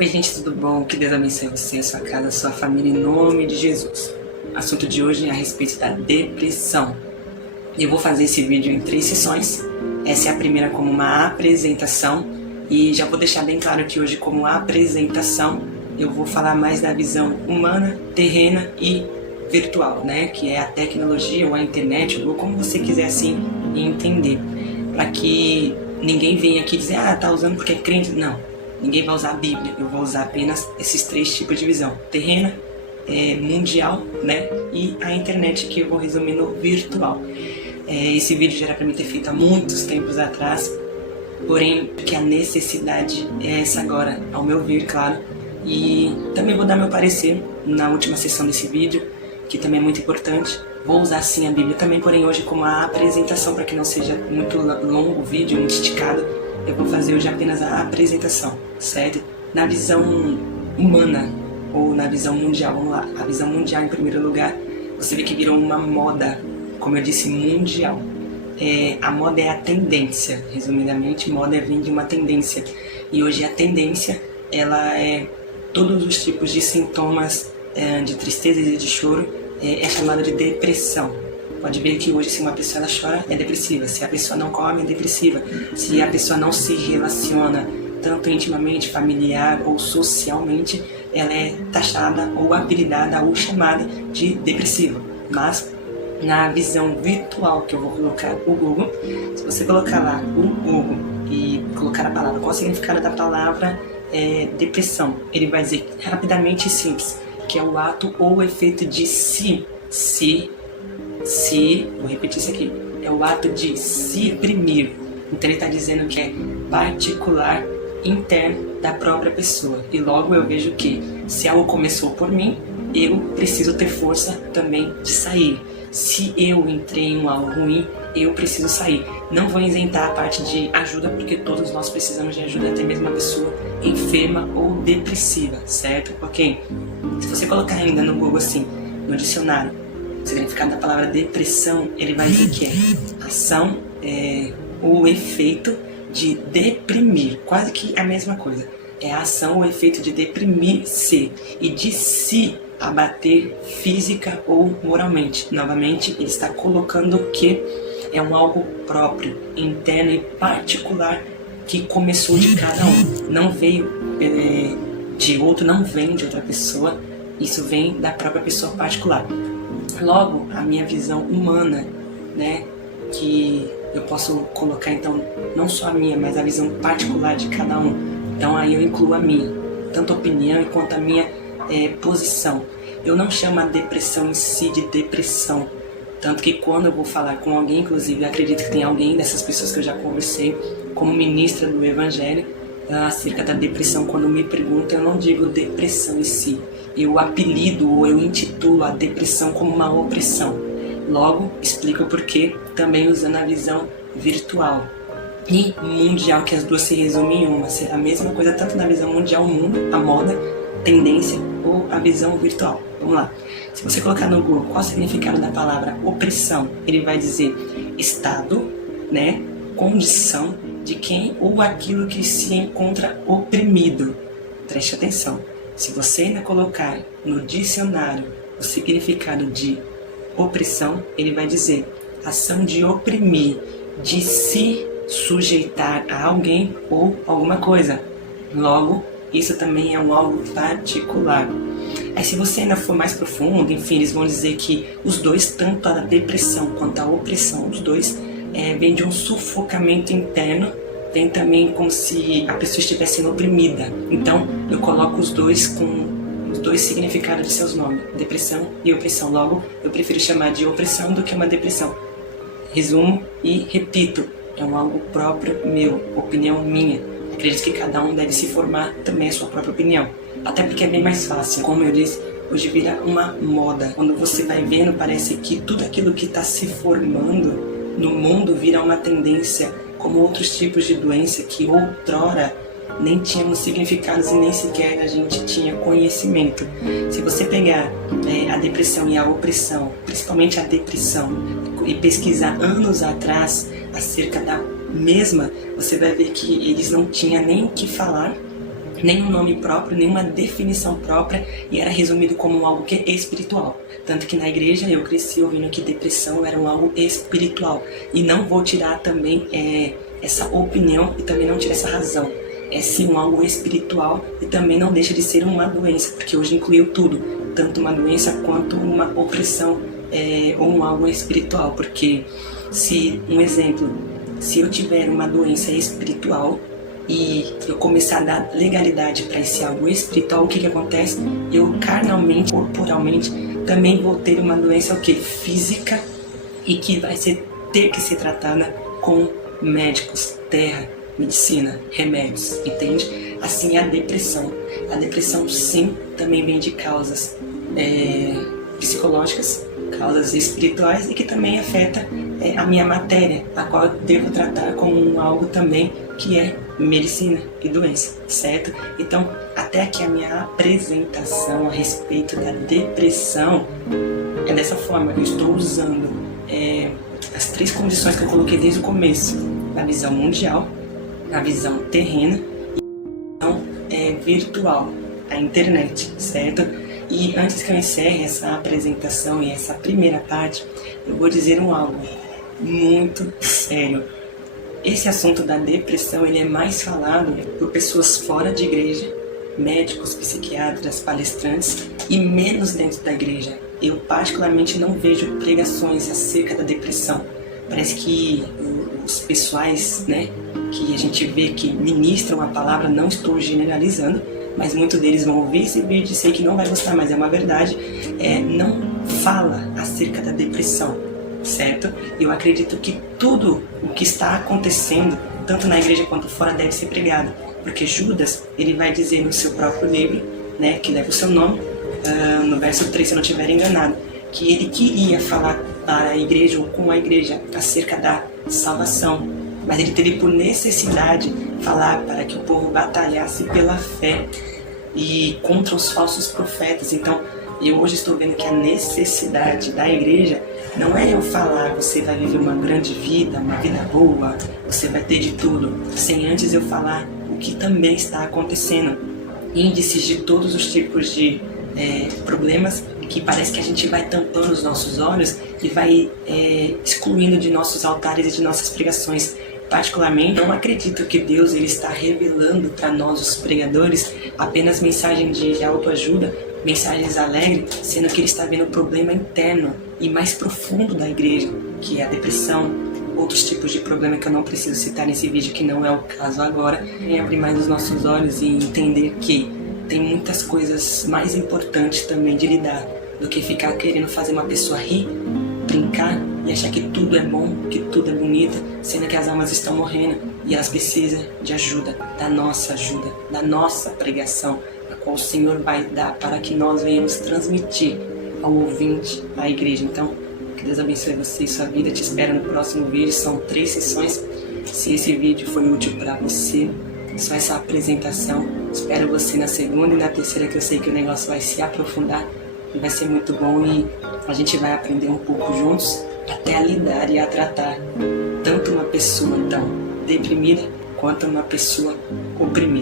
Oi gente, tudo bom? Que Deus abençoe você, a sua casa, a sua família, em nome de Jesus. O assunto de hoje é a respeito da depressão. Eu vou fazer esse vídeo em 3 sessões. Essa é a primeira como uma apresentação. E já vou deixar bem claro que hoje, como apresentação, eu vou falar mais da visão humana, terrena e virtual, né? Que é a tecnologia ou a internet, ou como você quiser assim entender. Para que ninguém venha aqui dizer, tá usando porque é crente. Não. Ninguém vai usar a Bíblia, eu vou usar apenas esses 3 tipos de visão. Terrena, mundial, né? E a internet, que eu vou resumir no virtual. Esse vídeo já era para mim ter feito há muitos tempos atrás, porém, que a necessidade é essa agora, ao meu ver, claro. E também vou dar meu parecer na última sessão desse vídeo, que também é muito importante. Vou usar sim a Bíblia também, porém hoje como a apresentação, para que não seja muito longo o vídeo, muito esticado. Eu vou fazer hoje apenas a apresentação, certo? Na visão humana, ou na visão mundial, vamos lá. A visão mundial, em primeiro lugar, você vê que virou uma moda, como eu disse, mundial. A moda é a tendência, resumidamente, moda vem de uma tendência. E hoje a tendência, ela é todos os tipos de sintomas de tristeza e de choro, é chamada de depressão. Pode ver que hoje, se uma pessoa ela chora, é depressiva. Se a pessoa não come, é depressiva. Se a pessoa não se relaciona, tanto intimamente, familiar ou socialmente, ela é taxada ou apelidada ou chamada de depressiva. Mas, na visão virtual que eu vou colocar o Google, se você colocar lá o Google e colocar a palavra, qual é o significado da palavra depressão? Ele vai dizer rapidamente e simples, que é o ato ou o efeito de vou repetir isso aqui, é o ato de se reprimir. Então ele está dizendo que é particular, interno da própria pessoa. E logo eu vejo que se algo começou por mim, eu preciso ter força também de sair. Se eu entrei em algo ruim, eu preciso sair. Não vou isentar a parte de ajuda, porque todos nós precisamos de ajuda, até mesmo uma pessoa enferma ou depressiva, certo? Ok? Se você colocar ainda no Google assim, no dicionário, o significado da palavra depressão, ele vai dizer que é ação, o efeito de deprimir, quase que a mesma coisa. É a ação ou efeito de deprimir-se e de se abater física ou moralmente. Novamente, ele está colocando que é um algo próprio, interno e particular que começou de cada um. Não veio de outro, não vem de outra pessoa, isso vem da própria pessoa particular. Logo, a minha visão humana, né, que eu posso colocar então não só a minha, mas a visão particular de cada um. Então aí eu incluo a minha, tanto a opinião quanto a minha posição. Eu não chamo a depressão em si de depressão, tanto que quando eu vou falar com alguém, inclusive eu acredito que tem alguém dessas pessoas que eu já conversei como ministra do Evangelho acerca da depressão, quando me perguntam, eu não digo depressão em si. Eu apelido ou eu intitulo a depressão como uma opressão. Logo, explico o porquê, também usando a visão virtual e mundial, que as duas se resumem em uma. A mesma coisa tanto na visão mundial, o mundo, a moda, tendência, ou a visão virtual. Vamos lá. Se você colocar no Google qual é o significado da palavra opressão, ele vai dizer estado, né, condição de quem ou aquilo que se encontra oprimido. Preste atenção. Se você ainda colocar no dicionário o significado de opressão, ele vai dizer ação de oprimir, de se sujeitar a alguém ou alguma coisa. Logo, isso também é um algo particular. Aí se você ainda for mais profundo, enfim, eles vão dizer que os dois, tanto a depressão quanto a opressão, os dois vêm de um sufocamento interno, vem também como se a pessoa estivesse sendo oprimida. Então, eu coloco os dois com os dois significados de seus nomes, depressão e opressão. Logo, eu prefiro chamar de opressão do que uma depressão. Resumo e repito, é um algo próprio meu, opinião minha. Acredito que cada um deve se formar também a sua própria opinião. Até porque é bem mais fácil. Como eu disse, hoje vira uma moda. Quando você vai vendo, parece que tudo aquilo que está se formando no mundo vira uma tendência, como outros tipos de doença que outrora nem tínhamos significados e nem sequer a gente tinha conhecimento. Se você pegar a depressão e a opressão, principalmente a depressão, e pesquisar anos atrás acerca da mesma, você vai ver que eles não tinham nem o que falar nenhum nome próprio, nenhuma definição própria, e era resumido como algo que é espiritual. Tanto que na igreja eu cresci ouvindo que depressão era algo espiritual. E não vou tirar também essa opinião e também não tirar essa razão. É sim algo espiritual e também não deixa de ser uma doença, porque hoje incluiu tudo, tanto uma doença quanto uma opressão ou algo espiritual. Porque se eu tiver uma doença espiritual e eu começar a dar legalidade para esse algo espiritual, o que acontece? Eu carnalmente, corporalmente, também vou ter uma doença física e que vai ter que ser tratada com médicos, terra, medicina, remédios, entende? Assim é a depressão. A depressão sim também vem de causas psicológicas, causas espirituais e que também afeta a minha matéria, a qual eu devo tratar como algo também que é medicina e doença, certo? Então, até aqui a minha apresentação a respeito da depressão é dessa forma. Eu estou usando as 3 condições que eu coloquei desde o começo, a visão mundial, a visão terrena e a visão virtual, a internet, certo? E antes que eu encerre essa apresentação e essa primeira parte, eu vou dizer algo muito sério. Esse assunto da depressão ele é mais falado por pessoas fora de igreja, médicos, psiquiatras, palestrantes, e menos dentro da igreja. Eu particularmente não vejo pregações acerca da depressão. Parece que os pessoais, que a gente vê que ministram a palavra, não estou generalizando, mas muitos deles vão ouvir esse vídeo e sei que não vai gostar, mas é uma verdade, não fala acerca da depressão, certo? Eu acredito que tudo o que está acontecendo, tanto na igreja quanto fora, deve ser pregado, porque Judas, ele vai dizer no seu próprio livro, que leva o seu nome, no verso 3, se eu não estiver enganado, que ele queria falar para a igreja ou com a igreja acerca da salvação, mas ele teve por necessidade falar para que o povo batalhasse pela fé e contra os falsos profetas. Então, eu hoje estou vendo que a necessidade da igreja não é eu falar, você vai viver uma grande vida, uma vida boa, você vai ter de tudo, sem antes eu falar o que também está acontecendo. Índices de todos os tipos de problemas que parece que a gente vai tampando os nossos olhos e vai excluindo de nossos altares e de nossas pregações. Particularmente, não acredito que Deus ele está revelando para nós, os pregadores, apenas mensagens de autoajuda, mensagens alegres, sendo que Ele está vendo o problema interno e mais profundo da igreja, que é a depressão, outros tipos de problema que eu não preciso citar nesse vídeo, que não é o caso agora. Em abrir mais os nossos olhos e entender que tem muitas coisas mais importantes também de lidar do que ficar querendo fazer uma pessoa rir, brincar e achar que tudo é bom, que tudo é bonito, sendo que as almas estão morrendo e elas precisam de ajuda, da nossa pregação, a qual o Senhor vai dar para que nós venhamos transmitir ao ouvinte, à igreja. Então, que Deus abençoe você e sua vida. Te espero no próximo vídeo. São 3 sessões. Se esse vídeo foi útil para você, só essa apresentação, espero você na segunda e na terceira, que eu sei que o negócio vai se aprofundar e vai ser muito bom, e a gente vai aprender um pouco juntos até a lidar e a tratar tanto uma pessoa tão deprimida quanto uma pessoa oprimida.